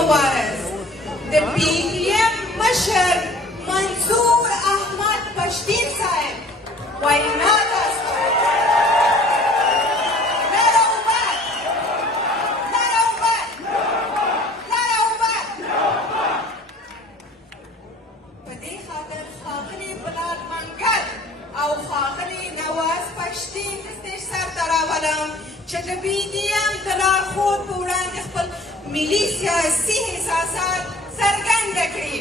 مبارز د پی ټی ایم مشر منصور احمد پښتین صاحب وینا تاسو چې د بي ډي ام د لارښود په وړاندې خپل ملي سیاسي احساسات څرګند کړي.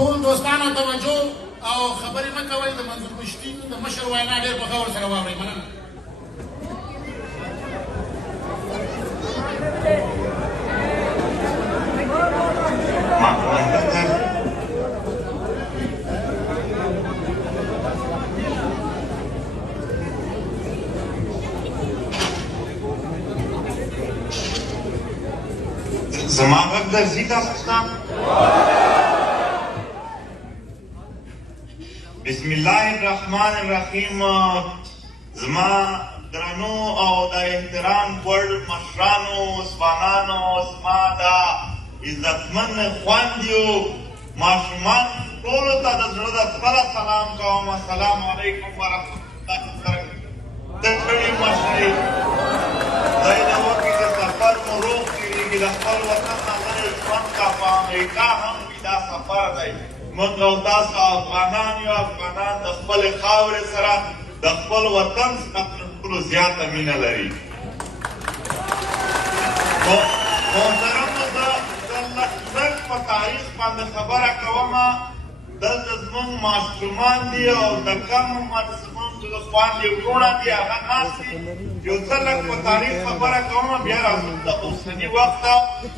ټول دوستانو توجه او خبرې مه کوئ د منظور پښتین د مشر وینا ډېر په غور سره واورئ. مننه. زما غږ درځي تاسو ته؟ بسم الله الرحمن الرحیم. زما درنو او د احترام وړ مشرانو ځوانانو، زما د عزتمن خویندو ماشومان ټولو ته د زړه د تله سلام کوم. السلام علیکم ورحمة الله وبرکاته. د کړي مشرې ځای نه وکړي د سفر مو روغ تېرېږي، د خپل وطن نه لرې ژوند کا په امریکا هم وي دا سفر دی. موږ او تاسو افغانان یو. افغانان د خپلې خاورې سره د خپل وطن څخه تر ټولو زیاته مینه لري. محترمو زه لږ په تاریخ باندې خبره کومه. دلته زموږ ماشومان دي او د کم عمر زموږ د خویندې وروڼه دي، هغه ناست دي. یو څه لږ په تاریخ خبره کومه، بیا راځو د اوسني وخت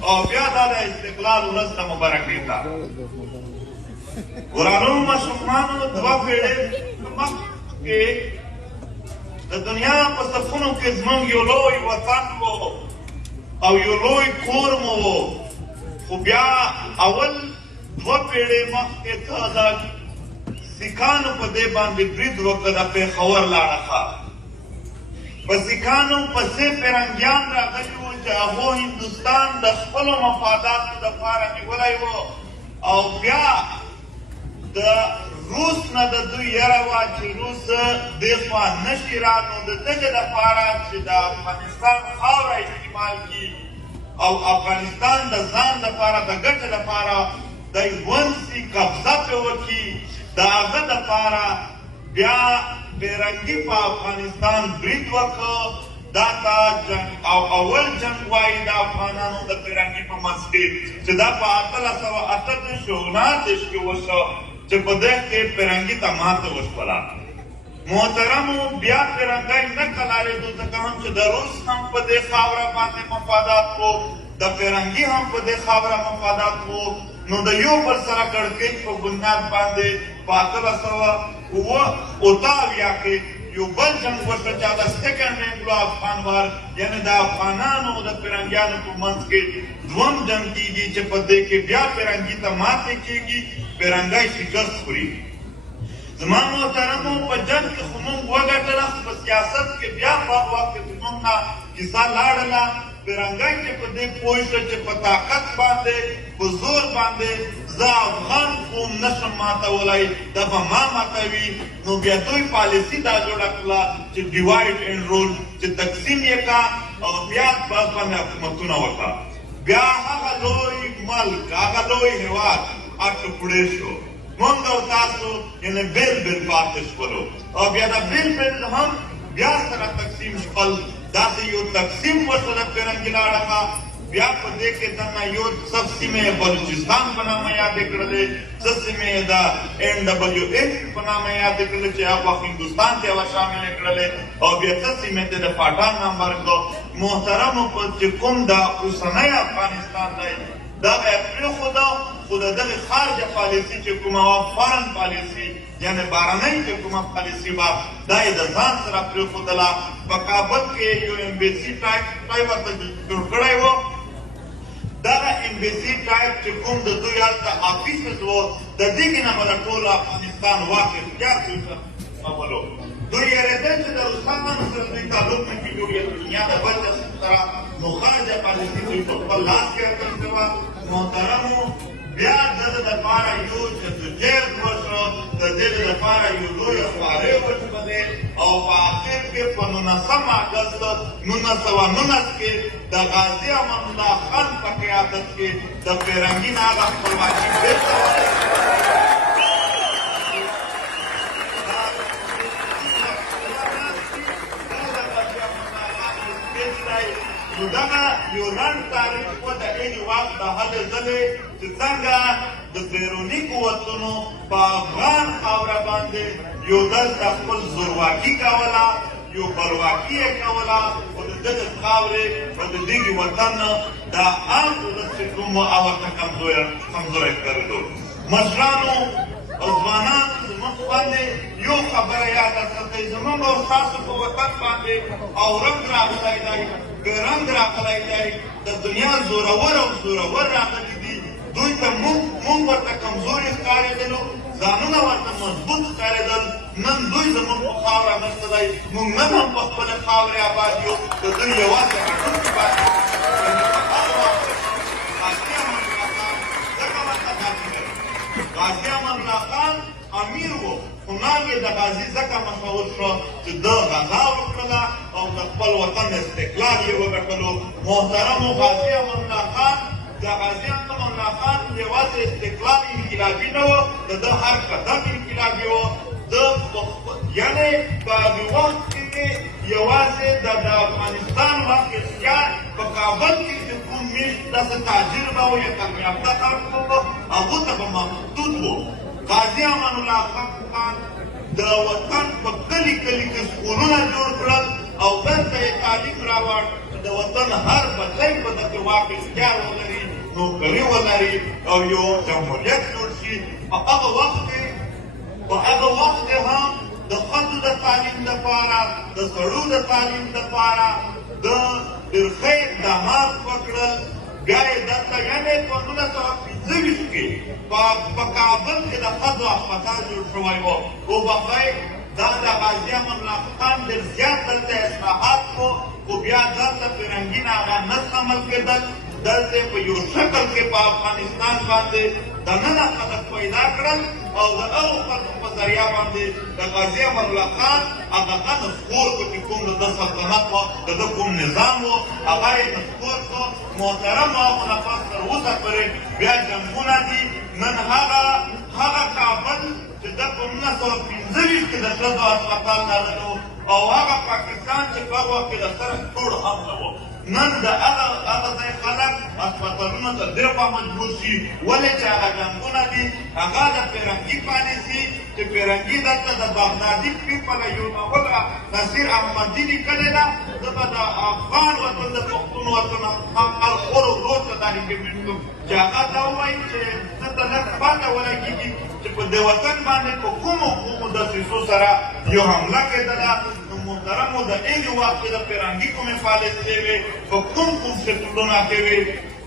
او بیا دا د استقلال ورځ د مبارکۍ ته. ورانو ماشومانو، دوه پېړۍ مخکې د دنیا په صفونو کې زموږ یو لوی وطن و او یو لوی کور مو و، خو بیا اول دوه پېړۍ مخکې ته د سیکانو په دې باندې برید وکړه د پېښور لاړه ښار. په سیکانو پسې فرنګیان راغلي وو چې هغو هندوستان د خپلو مفاداتو دپاره نیولی و او بیا د روس نه د دوی یره وه چې روس دې خوا نشي را، نو د دغې دپاره چې د افغانستان خاوره استعمال کړي او افغانستان د ځان دپاره د ګټې دپاره دی ونسي، قبضه پرې وکړي، د هغه دپاره بیا بیرنګي په افغانستان برید وکړه. دا ته جنګ او اول جنګ وایي د افغانانو د بیرنګي په منځ کې، چې دا په 1838 کې وشو چې په دې کې بیرنګي ته ماته وشوله. محترمو، بیا بیرنګی نه قلارېدو، ځکه هم چې د روس هم په دې خاوره باندې مفادات وو، د بیرنګي هم په دې خاوره مفادات وو. نو د یو بل سره کړکېچ په بنیاد باندې په 1878 کې یو بل جنګ وشو چې هغه سیکنډ اینګلو افغان وار، یعنې د افغانانو او د فرنګیانو په منځ کې دوم جنګ کېږي چې په دې کې بیا فرنګي ته ماتې کېږي، فرنګی شکست خوري. زما محترمو، په جنګ کې خو موږ وګټله، خو په سیاست کې بیا په هغه وخت کې زموږ نه کیسه لاړله. فرنګی چې په دې پوه شو چې په طاقت باندې په زور باندې زه افغان قوم نشم ماتولی، دا به ما ماتوي. نو بیا دوی پالیسي دا جوړه کړله چې ډیوایډ اینډ رول، چې تقسیم یې کړه او بیا بس باندې حکومتونه وکړه. بیا هغه لوی ملک، هغه لوی هېواد اټکوړی شو. موږ او تاسو یعنې بېل بېل پاتې شولو او بیا دا بېل بېل هم بیا سره تقسیم شول. داسې یو تقسیم ورته د فرنګي لاړه بیا په دې کې دننه یو څه سیمې بلوچستان په نامه یادې کړلې څه سیمې د NWH په نامه یادې کړلې چې هغه هندوستان ته یې شاملې کړلې او بیا څه سیمې ته د پاټان نمبر کړو محترمو په چې کوم د اوسنی افغانستان دی دغه یې پرېښوده خو د دغې خارجه پالیسي چې کومه وه فارن پالیسي یعنې بهرنۍ چې کومه پالیسي وه دا یې د ځان سره پرېښودله په کابل کې یو امبیسي ټایپ ورته جوړ کړی و دغه امبیسي ټایپ چې کوم د دوی هلته افیسز و د دغې نه به د ټول افغانستان واک اختیار دوی ته کولو دوی یېرېدل چې د روسانو سره دوی تعلق نه کړي جوړ د دنیا د بل کس سره نو خارجه پالیسي دوی په خپل لاس کې اخیستې وه محترمو بیا د ده دپاره یو جدوجہد وشو د دې دپاره یو لویه خوارۍ وشولې او په آخر کې په 19 اګست 1919 کې د غازي امان الله خان په قیادت کې د فرنګي نه هغه خپلواکي بېرته نو دغه یو لنډ تاریخ و د هغې وخت د هلې ځلې چې څنګه د بیروني قوتونو په افغان خاوره باندې یو دلته خپل زورواکي کوله یو بلواکي یې کوله خو د دغې خاورې او د دغې وطن دا عام ولس چې کوم و هغه ورته کمزوری ښکارېدو مشرانو او ځوانانو زموږ باندې یو خبره یاده ساتئ زموږ او ستاسو په وطن باندې او رنګ راغلی دی رنګ راغلی دی د دنیا زورور او زورور راغلي دي دوی ته موږ ورته کمزوري ښکارېدلو ځانونه ورته مضبوط ښکارېدل نن دوی زموږ په خاوره نشته دی موږ نن هم په خپلې خاورې آباد یو د دوی یوازې راتلونکي باندې غازي امان الله خان امیر و خو نام یې د غازي ځکه مشهور شو چې ده غزا وکړله او د خپل وطن استقلال یې وګټلو محترمو غازي امان الله خان د غازي امان الله خان یوازې استقلال انقلابي نه و د ده هر قدم انقلابي و یعنې په هغې وخت کې یوازې د افغانستان واک اختیار په کابل کې چې کوم میشت داسې تاجر به و یا تعلیم یافته خلک به هغو ته به محدود و غازي امان الله خان د وطن په کلي کلي کې سکولونه جوړ کړل او دلته یې تعلیم راوړ د وطن هر بچی به دغې واک اختیار ولري نوکري ولري او یو جمهوریت جوړ شي په هغه وخت کې هم د ښځو د تعلیم دپاره د سړو د تعلیم دپاره د ډېرخۍ اقدامات وکړل بیا یې دلته یعنې په 1925 کې په کابل کې د ښځو هسپتال جوړ شوی و وبخئ دا د غازي امان الله خان ډېر زیات دلته اصلاحات و خو بیا دلته فرنګي نه هغه نه عمل کېدل دلته په یو شکل کې په افغانستان باندې دننه خلک پیدا کړل او د هغو خلکو په ذریعه باندې د غازي امان الله خان هغه نسکور کړو چې کوم د ده سلطنت و د ده کوم نظام و هغه یې نسکور کړو محترم او خلفا تر اوسه پورې بیا جنګونه دي نن هغه کابل چې ده په 1925 کې د ښځو هسپتال راغلی او هغه پاکستان چې په هغه وخت کې د سره ټول حمله و نن د هغه ځای خلک هسپتالونو ته ډېر په مجبور شي ولې چې هغه جنګونه دي هغه د فرنګي پالیسي چې فرنګي دلته د بغدادي پیپله یو ناوله نصیر احمدي لیکلې ده زه به د افغان وطن د پښتون وطن هر خور ورور ته دا لیکل کوم چې هغه دا ووایي چې څه ته لږ پته ولګېږي چې په دې وطن باندې په کومو دسیسو سره یو حمله کېدله محترمو د هغې وخت کې د فرنګي کومې پالیسۍ وې په کوم شکلونه کې وې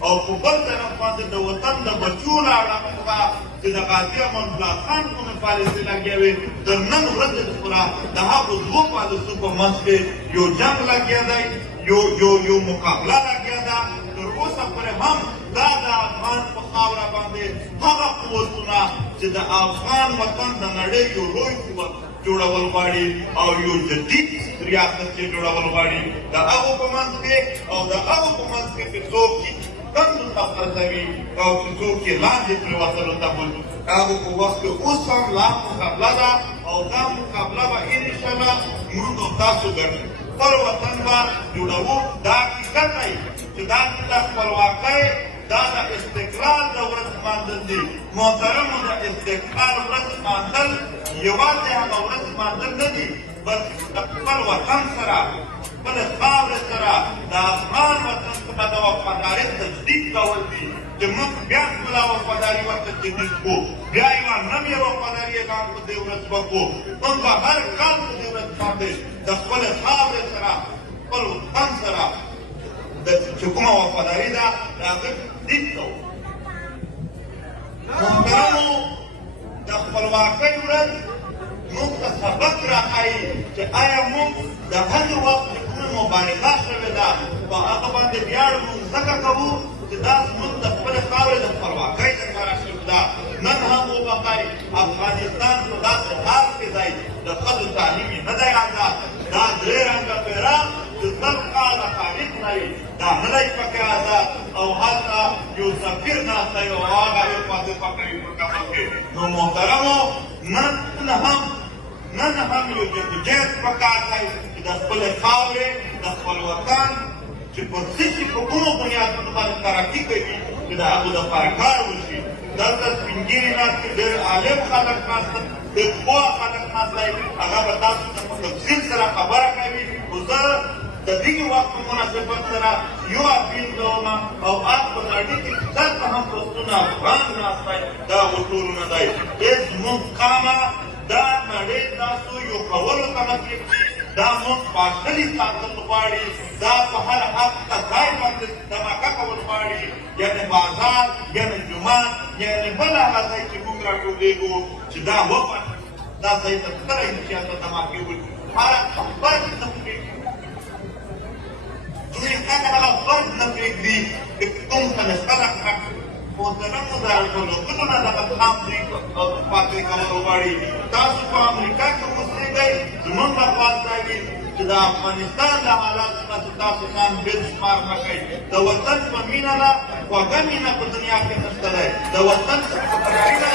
او په بل طرف باندې د وطن د بچو له اړخه چې د غازي امان الله خان کومې پالیسۍ لګیا وې تر نن ورځې پوره د هغو دوو پالیسو په منځ کې یو جنګ لګیا دی یو مقابله لګیا ده تر اوسه پورې هم دا د افغان په خاوره باندې هغه قوتونه چې د افغان وطن د نړۍ یو لوی قوت جوړول غواړي او یو جدید ریاست چې جوړول غواړي د هغو په منځ کې او د هغو په منځ کې چې څوک کندو ته خرڅوي او چې څوک یې لاندې پرېوتلو ته بولي هغو په وخت کې اوس هم لا مقابله ده او دا مقابله به انشاءالله موږ او تاسو ګټو خپل وطن به جوړوو دا حقیقت دی چې دا د خپلواکۍ دا د استقلال د ورځ لمانځل دي محترمو د استقلال ورځ لمانځل یوازې هغه ورځ لمانځل نه دي بلکې د خپل وطن سره خپلې خاورې سره د افغان وطن څخه د وفادارۍ تجدید کول دي چې موږ بیا خپله وفاداري ورته تجدید کړو بیا یوه نوې وفاداري اعلان په دې ورځ وکړو موږ به هر کال په دې ورځ باندې د خپلې خاورې سره خپل وطن سره چې کومه وفاداري ده د هغه تجدید کوو محترمو د خپلواکۍ ورځ موږ ته سبق راښایي چې آیا موږ د هغې وخت چې کومه مبارزه شوې ده په هغه باندې ویاړ موږ ځکه کوو چې دا زموږ د خپلې خاورې د خپلواکۍ دپاره شوې ده نن هم وبښئ افغانستان په داسې حال کې دی د ښځو تعلیم یې نه دی آزاد دا درې رنګه بیرغ چې 100 کاله تاریخ لري دا نه دی پکې آزاد او هلته یو سفیر ناستی او هغه یې وظیفه کوي په کابل کې نو محترمو نن هم یو جدوجہد پکار دی چې د خپلې خاورې د خپل وطن چې په څه چې په کومو بنیادونو باندې ترقي کوي چې د هغو دپاره کار وشي دلته سپین ږیري ناست ډېر عالم خلک ناست ډېر پوه خلک ناست دی هغه به تاسو ته په تفصیل سره خبره کوي خو زه د دغې وخت په مناسبت سره یو اپیل کوم او اس په نړۍ کې دلته هم پښتون افغان ناست دی دا ټولو نه دی زموږ قامه دا نړۍ تاسو یو کولو ته نه پرېږدي دا موږ پاشلي ساتل غواړي دا په هر هفته ځای باندې دماکه کول غواړي یعنې بازار یعنې جومات یعنې بل هغه ځای چې موږ راټولېږو چې دا وپاشي دا ځای ته تللی نه چې هلته دماکې وکړي هغه فرد نه پرېږدي دوی هغه فرد نه پرېږدي چې کوم خلک محترمو د ټولنو نه دغه خام دوی پاتې کول غواړي تاسو په امریکا کې اوسېږئ زموږ لپاره دا وي چې د افغانستان د حالاتو نه چې تاسو ځان بېل شمار نه کړئ د وطن په مینه نه خوږه مینه په دنیا کې نشته دی د وطن څخه په تیاري نه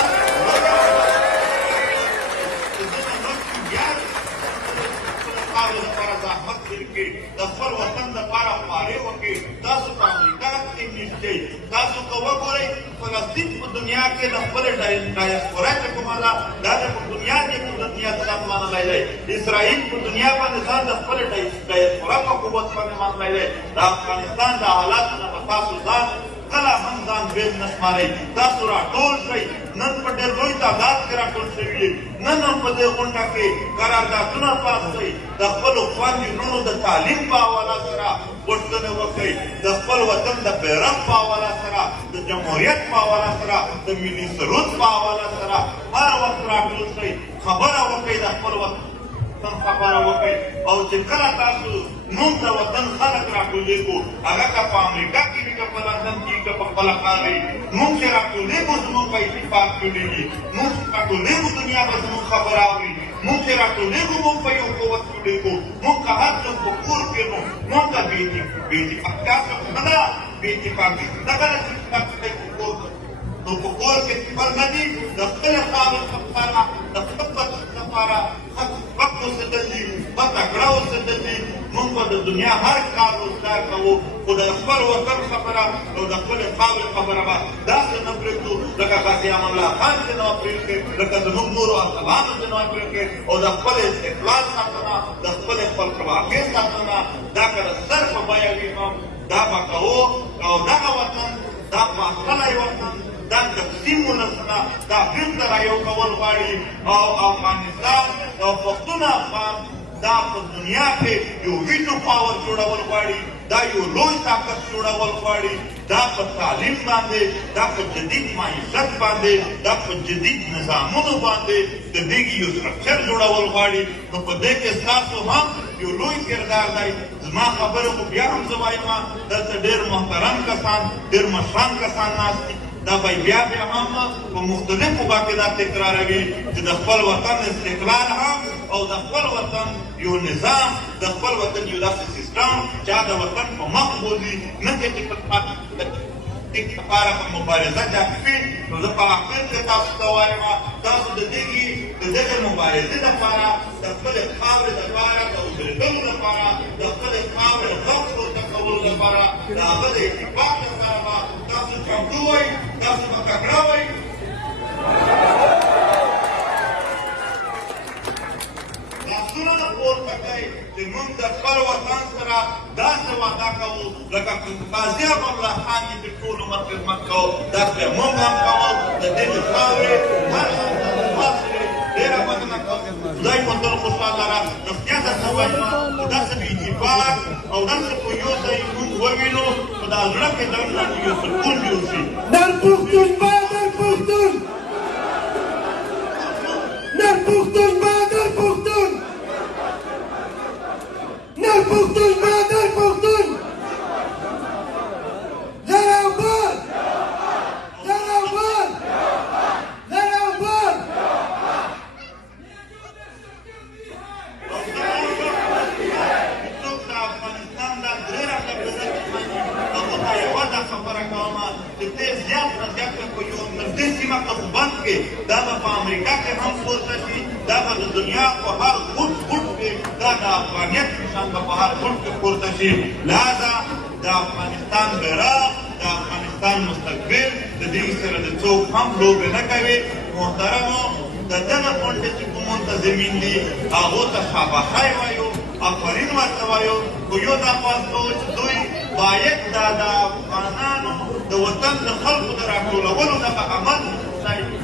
خاورې لپاره زحمت تېر کړي د خپل وطن لپاره خوارې وکړي تاسو په امریکا کې میشتئ تاسو که وګورئ فلسطین په دنیا کې د خپلې ډایسپورا چې کومه ده دا د په دنیا کې قدرتنیت ځان منلی دی اسرائیل په دنیا باندې ځان د خپلې ډایسپورا په قوت باندې منلی دی د افغانستان د حالاتو نه به تاسو ځان کله هم ځان بېل نه شمارئ تاسو راټول شئ نن په ډېر لوی تعداد کې راټول شوي نن هم په دې غونډه کې قراردادونه پاس کړئ د خپلو خویندو وروڼو د تعلیم په حواله سره غوښتنې وکړئ د خپل وطن د بیرغ په حواله سره د جمهوریت په حواله سره د ملي سرود په حواله سره هر وخت راټول شئ خبره وکړئ د خپل وطن خبره وکړئ او چې کله تاسو موږ د وطن خلک راټولېږو هغه که په امریکا کې وي که په لندن کې وي که په خپله ښار وي موږ چې راټولېږو زموږ په اتفاق جوړېږي موږ چې راټولېږو دنیا به زموږ خبره اوري موږ چې راټولېږو موږ په یو قوت جوړېږو موږ که هر څوک په کور کې نو موږ ته بې اتفاقتیا څوک نه ده بې اتفاقي دغه ده چې اتفاق کوي په کور نو په کور کې اتفاق نه دي د خپلې خاورې لپاره د خپل بچي لپاره وخت اوسېدل دي په تکړه اوسېدل دي موږ به د دنیا هر کار روزګار کوو خو د خپل وطن خبره او د خپلې خاورې خبره به داسې نه پرېږدو لکه غازي امان الله خان چې نه پرېږدي لکه زموږ نورو اتلانو چې نه پرېږدي او د خپل استقلال ساتنه د خپلې خپلواکۍ ساتنه دا که د سر په بیه وي هم دا به کوو او دغه وطن دا پاخلی وطن دا تقسیم ولسونه دا بېرته رایو کول غواړي او افغانستان او پښتون افغان دا په دنیا کې یو ویټو پاور جوړول غواړي دا یو لوی طاقت جوړول غواړي دا په تعلیم باندې دا په جدید معیشت باندې دا په جدید نظامونو باندې د دې یو سټرکچر جوړول غواړي نو په دې کې ستاسو هم یو لوی کردار دی زما خبره خو بیا هم زه وایم دلته ډېر محترم کسان ډېر مشران کسان ناست دي دا به بیا هم په مختلفو باندې دا تکراروي چې د خپل وطن استقلال هم او د خپل وطن یو نظام د خپل وطن یو داسې سیستم چې د وطن په مخ بوځي نه کې چې دې لپاره په مبارزه جاک شي نو زه په اخر کې تاسو ته وایم تاسو د دغې مبارزې لپاره د خپلې خاورې لپاره د اوسېدلو لپاره د هغه د اتفاق لپاره به تاسو چمتو وئ، تاسو به تکړه وئ. لاسونه پورته کړئ چې موږ د خپل وطن سره داسې وعده کوو لکه قاضي الله خان چې ټول عمر خدمت کوو، داسې موږ هم کوو. د دې د خاورې هر ډېره مننه کوم. خدای په تل خوشحاله را رښتیا درته وایم، داسې بې اتفاق او داسې په یو ځای موږ ووینو په دا زړه کې درنه یو سکون جوړ شي. در پښتون با در پښتون در پښتون با در پښتون در پښتون با در پښتون زراعت زراعت زراعت څوک د افغانستان دا درې راته هغه ته یوه دا خبره کوم چې ته زیات نه زیات په یو نږدې سیمه قصبات کې دا به په امریکا کې هم پورته شي، دا به د دنیا په هر ګوټ ګوټ کې دا د افغانیت نشان به په هر ګوټ کې پورته شي. لہذا د افغانستان بیرغ، د افغانستان مستقبل د دې سره د څوک هم لوبې نه کوي. محترمو، د دغه غونډې چې کوم منتظمین دي هغو ته شاباشی وایو، آفرین ورته وایو. خو یو دا خواست کوو چې دوی باید دا د افغانانو د وطن د خلکو د راټولولو دغه عمل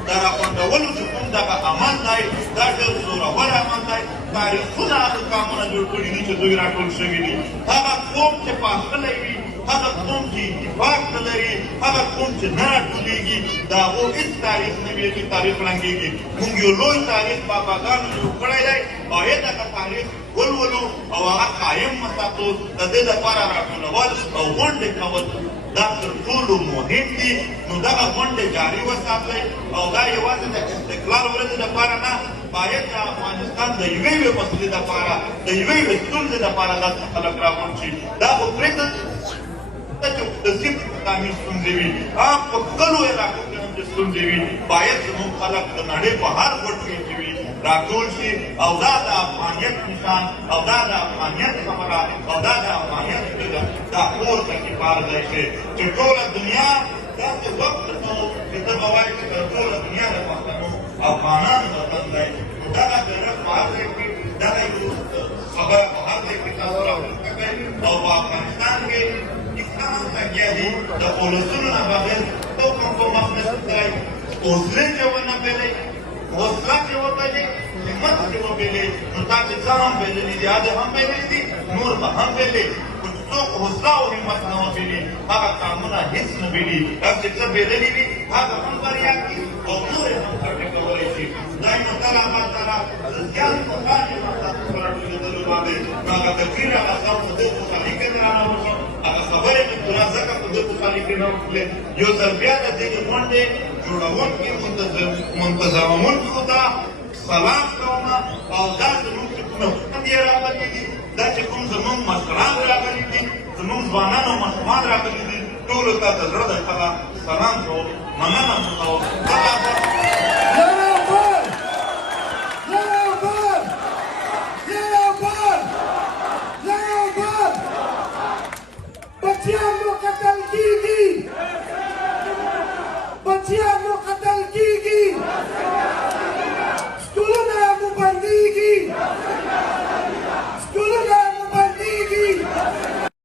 د راغونډولو چې کوم دغه عمل دی دا ډېر زورور عمل دی. تاریخونه هغه کامونه جوړ کړي دي چې دوی راټول شوي دي. هغه قوم چې پاخلی وي، هغه قوم چې اتفاق نه لري، هغه قوم چې نه راټولېږي، د هغو هېڅ تاریخ نه وي چې تاریخ ړنګېږي. موږ یو لوی تاریخ باباګانو جوړ کړی دی، باید هغه تاریخ ولولو او هغه قایم وساتو. د دې لپاره راټولول او غونډې کول دا تر ټولو مهم دي. نو دغه غونډې جاري وساتئ او دا یوازې د استقلال ورځې لپاره نه، باید د افغانستان د یوې مسلې لپاره، د یوې ستونزې لپاره داسې خلک راغونډ شي. دا خو پرېږده چې د سیمې په تعمیر ستونزې وي، عام په کلو علاقو کې هم چې ستونزې وي، باید زموږ خلک د نړۍ په هر ګوټ کې چې وي راټول شي او دا د افغانیت نشان او دا د افغانیت خبره او دا د افغانیت دا پورته کې پارځای شي چې ټوله دنیا داسې وخت کوو چې ته به وایې چې د ټوله دنیا د پښتنو افغانانو وطن دی. نو دغه بیرغ په هر ځای کې، دغه یو خبره په هر ځای کې تاسو راپورته کړئ. او په افغانستان کې اسلام لګیا دي، د اولسونو نه بغیر څوک هم په مخ نه شي تللی. حوصلې چې ونه بېلئ، حوصله چې وبېلې، همت چې وبېلې، نو تا چې څه هم بېللي دي، هغه هم بېللي دي، نور به هم بېلې. خو چې څوک حوصله او همت نه وبېلي، هغه کامونه هېڅ نه بېلي. هغه چې څه بېللي وي هغه هم بریا کړي او نور یې هم ګټه کولی شي. خدای متعالی الله تعالی زیات خوشحال یم تاسو په راټولېدلو باندې. نو هغه تقریر هغه سم په دې خوشحالي کې رانه وشو، هغه خبرې مې پوره ځکه په دې خوشحالي کې نه وکړلې. یو ځل بیا د دغې غونډې جوړونکي منتظمونکو ته سلام کوم او دا زموږ چې کومه حکومت یې راغلي دي، دا چې کوم زموږ مشران راغلي دي، زموږ ځوانان او ماشومان راغلي دي، ټولو ته د زړه د څخه سلام کوم، مننه کوم.